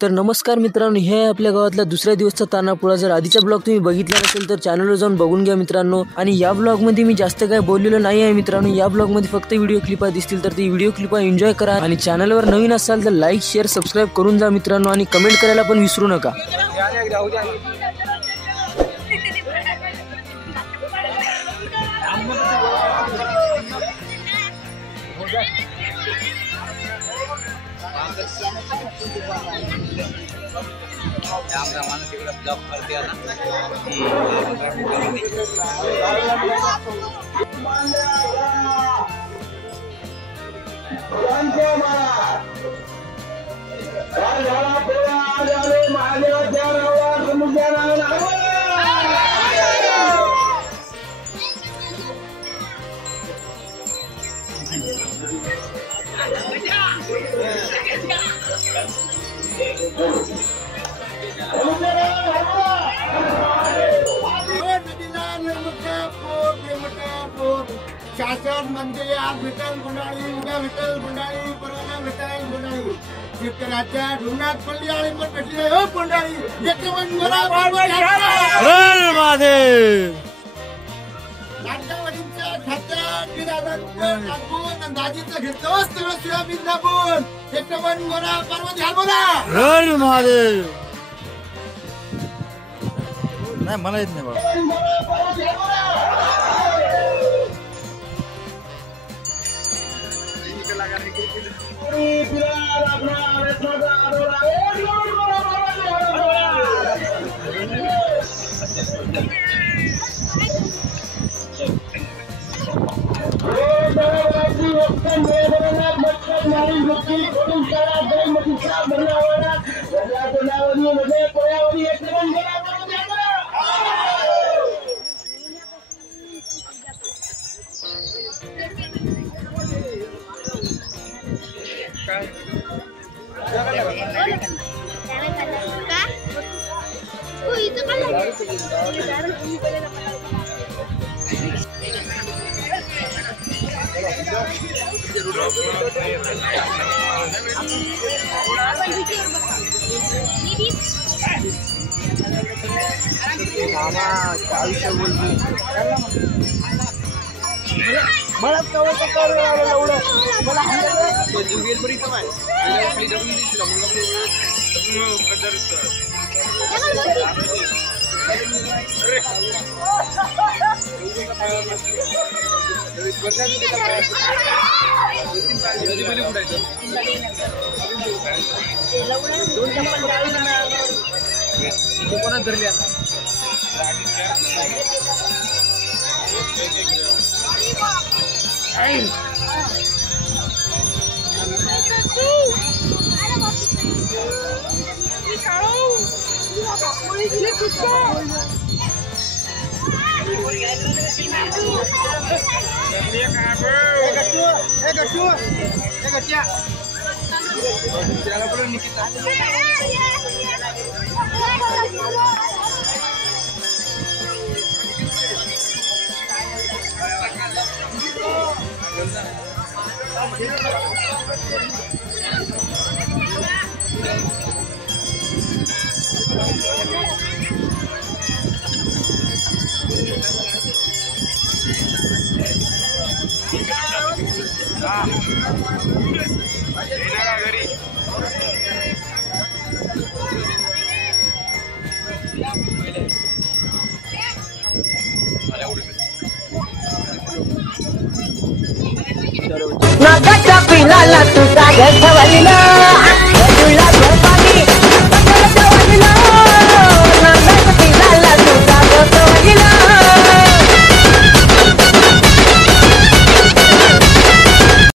तर नमस्कार मित्रांनो, हे आहे आपल्या गावातला दुसऱ्या दिवसचा तानापुरा। जर आधीचा ब्लॉग तुम्ही बघितला नसेल तर चॅनलवर जाऊन बघून घ्या मित्रांनो। आणि या ब्लॉग मध्ये मी जास्त काय बोललेलो नाही आहे मित्रांनो। या ब्लॉग मध्ये फक्त व्हिडिओ क्लिपा दिसतील, तर ती व्हिडिओ क्लिपा एन्जॉय करा। आणि चॅनलवर नवीन असाल तर लाईक शेअर सबस्क्राइब करून जा मित्रांनो, आणि कमेंट करायला पण विसरू नका। शासन म्हणजे आज विठ्ठल गुंडाळी, उद्या विठ्ठल गुंडाळी, परवा विठ्ठल गुंडाळी, शेतकऱ्याच्या ढुंगात पडली आणि मग कशी नाही हो गुंडाळी, नाटकावरींच्या खात्यात टाकून दाजीचं घेतलं सगळं सोयाबीन दाबून, शेतकरी गोरा पार्वती हरभरा महादेव नाही मला येत नाही बाबा। नगटा पिलाला तुझा